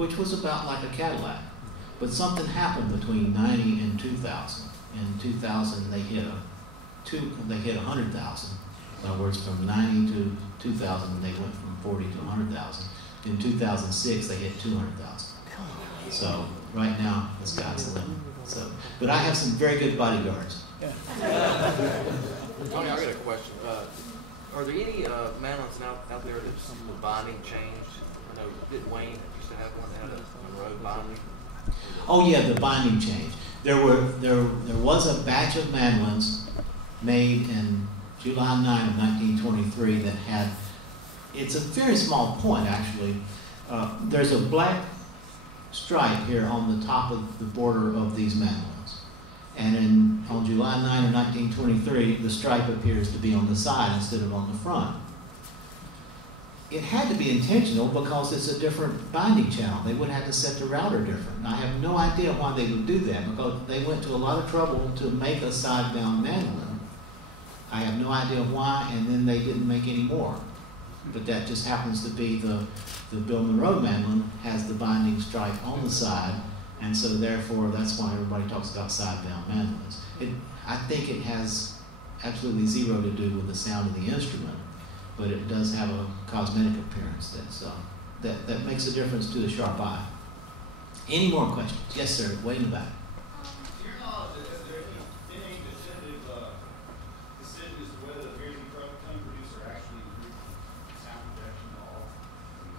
which was about like a Cadillac. But something happened between 90 and 2000. In 2000, they hit 100,000. In other words, from 90 to 2000, they went from 40 to 100,000. In 2006, they hit 200,000. So right now, the sky's the limit. So, but I have some very good bodyguards. Tony, I got a question. Are there any mandolins out there that's the binding changed? I know, did Wayne used to have one that had a Monroe binding? Oh yeah, the binding change. There was a batch of mandolins made in July 9 of 1923 that had, it's a very small point actually. There's a black stripe here on the top of the border of these mandolins. And on July 9 of 1923, the stripe appears to be on the side instead of on the front. It had to be intentional because it's a different binding channel. They would have to set the router different. And I have no idea why they would do that, because they went to a lot of trouble to make a side-bound mandolin. I have no idea why, and then they didn't make any more. But that just happens to be the Bill Monroe mandolin has the binding stripe on the side, and so therefore that's why everybody talks about side-bound mandolins. I think it has absolutely zero to do with the sound of the instrument, but it does have a cosmetic appearance that makes a difference to the sharp eye. Any more questions? Yes, sir. Way in the back. To your knowledge, is there any definitive decision as to whether the Bearsy tone producer actually improved sound projection at all?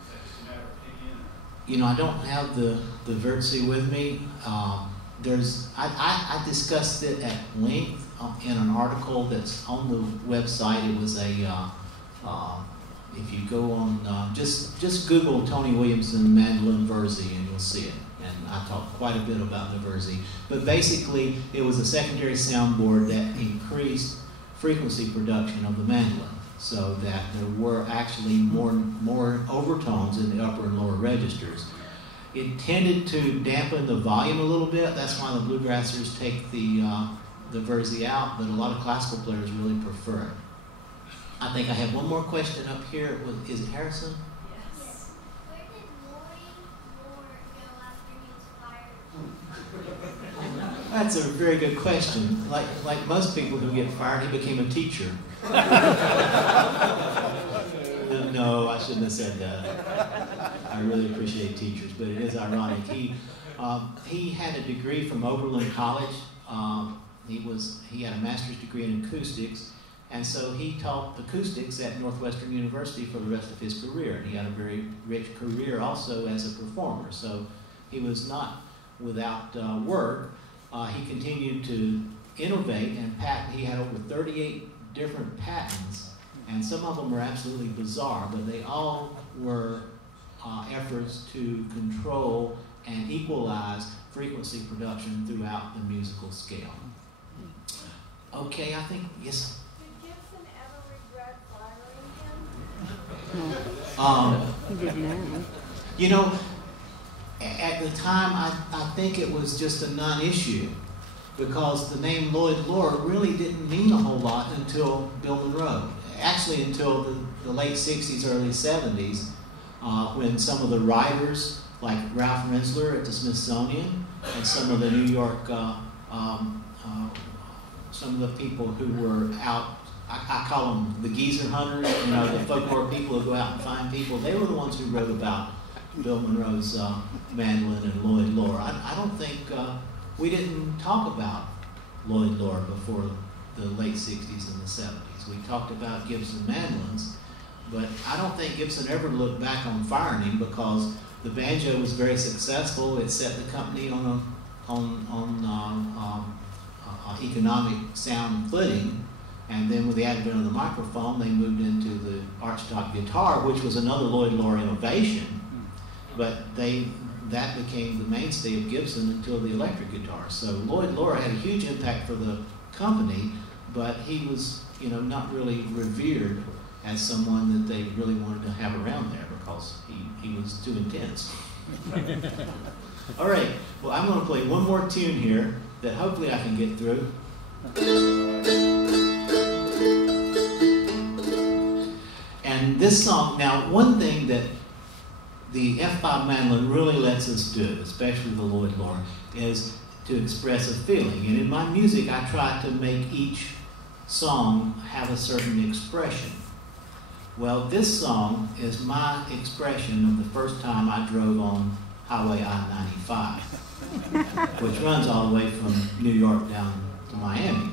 Is that just a matter of opinion? You know, I don't have the Vertsy with me. I discussed it at length in an article that's on the website. It was if you go on, just Google Tony Williamson mandolin Vertsy and you'll see it. And I talked quite a bit about the Vertsy. But basically, it was a secondary soundboard that increased frequency production of the mandolin, so that there were actually more overtones in the upper and lower registers. It tended to dampen the volume a little bit. That's why the bluegrassers take the Vertsy out, but a lot of classical players really prefer it. I think I have one more question up here. Is it Harrison? Yes. Where did Lloyd Loar go after he was fired? That's a very good question. Like most people who get fired, he became a teacher. No, I shouldn't have said that. I really appreciate teachers, but it is ironic. He had a degree from Oberlin College. He had a master's degree in acoustics, and so he taught acoustics at Northwestern University for the rest of his career. And he had a very rich career also as a performer. So he was not without work. He continued to innovate and patent. He had over 38 different patents, and some of them were absolutely bizarre, but they all were efforts to control and equalize frequency production throughout the musical scale. Okay, I think, yes? Did Gibson ever regret firing him? You know, at the time, I think it was just a non-issue, because the name Lloyd Loar really didn't mean a whole lot until Bill Monroe. Actually, until the late 60s, early 70s, when some of the writers, like Ralph Rensler at the Smithsonian, and some of the New York, some of the people who were out, I call them the geezer hunters, you know, the folklore people who go out and find people, they were the ones who wrote about Bill Monroe's mandolin and Lloyd Loar. I don't think, we didn't talk about Lloyd Loar before the late 60s and the 70s. We talked about Gibson mandolins, but I don't think Gibson ever looked back on firing him, because the banjo was very successful. It set the company on economic sound footing, and then with the advent of the microphone, they moved into the archtop guitar, which was another Lloyd Loar innovation, but that became the mainstay of Gibson until the electric guitar. So Lloyd Loar had a huge impact for the company, but he was, you know, not really revered as someone that they really wanted to have around there, because he was too intense. All right, well, I'm going to play one more tune here that hopefully I can get through. And this song, now one thing that the F5 mandolin really lets us do, especially the Lloyd Loar, is to express a feeling. And in my music, I try to make each song have a certain expression. Well, this song is my expression of the first time I drove on Highway I-95, which runs all the way from New York down to Miami.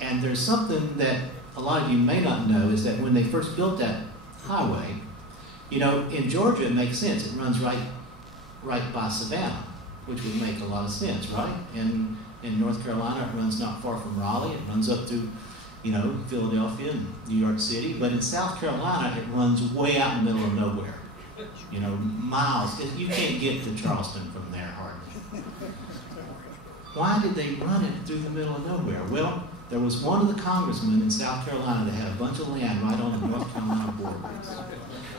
And there's something that a lot of you may not know, is that when they first built that highway, you know, in Georgia it makes sense. It runs right by Savannah, which would make a lot of sense, right? In North Carolina, it runs not far from Raleigh. It runs up through, you know, Philadelphia and New York City. But in South Carolina, it runs way out in the middle of nowhere. You know, miles. You can't get to Charleston from there hardly. Why did they run it through the middle of nowhere? Well, there was one of the congressmen in South Carolina that had a bunch of land right on the North Carolina border.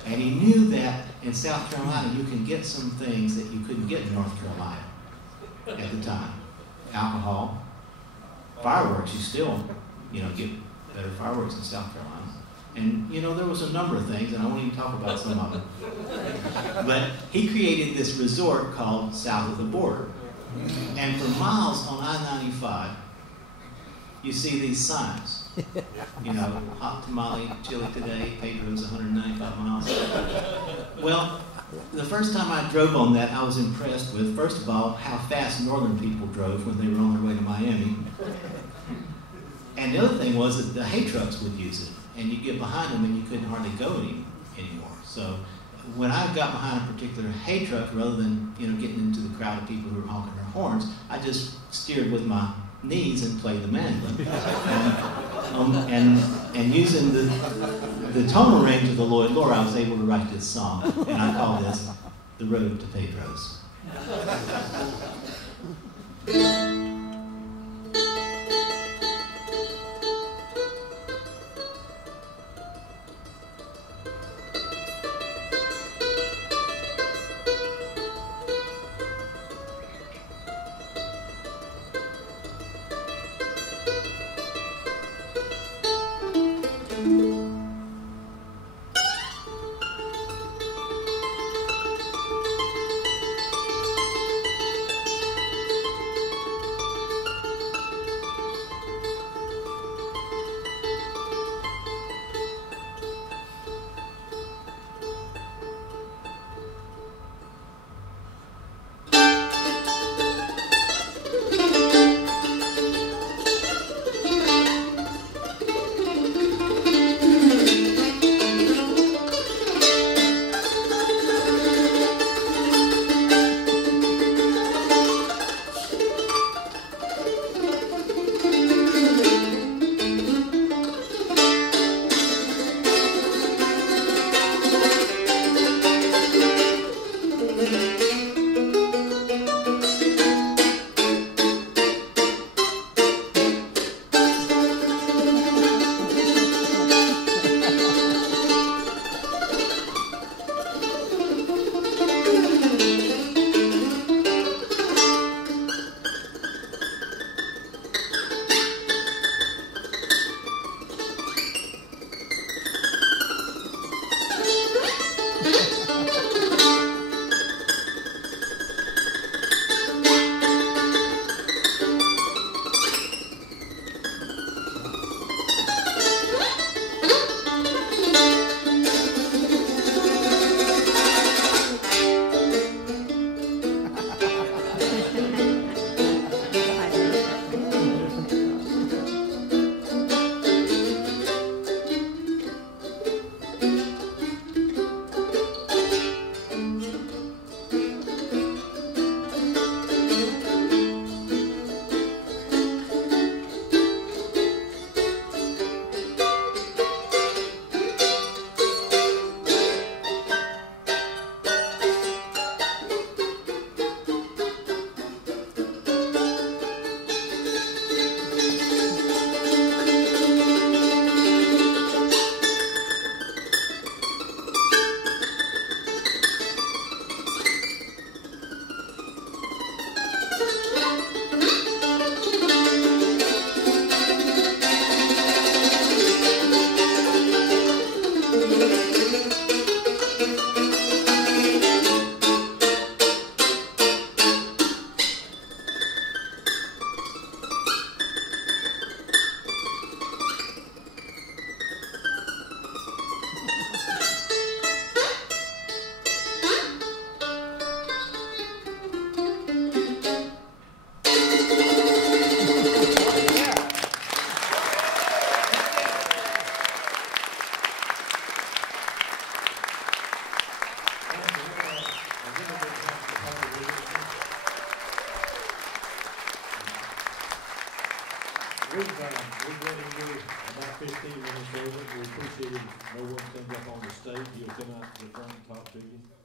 And he knew that in South Carolina you can get some things that you couldn't get in North Carolina at the time. Alcohol, fireworks, you still, you know, get better fireworks in South Carolina. And, you know, there was a number of things, and I won't even talk about some of them. But he created this resort called South of the Border. And for miles on I-95, you see these signs. You know, hot tamale, chili today, Pedro's 195 miles. Well, the first time I drove on that, I was impressed with, first of all, how fast northern people drove when they were on their way to Miami. And the other thing was that the hay trucks would use it. And you get behind them and you couldn't hardly go anymore. So when I got behind a particular hay truck, rather than, you know, getting into the crowd of people who were honking their horns, I just steered with my knees and played the mandolin. And using the tonal range of the Lloyd Loar, I was able to write this song. And I call this The Road to Pedro's. We've let him go about 15 minutes over. We appreciate it. If no one comes up on the stage, he'll come out to the front and talk to you.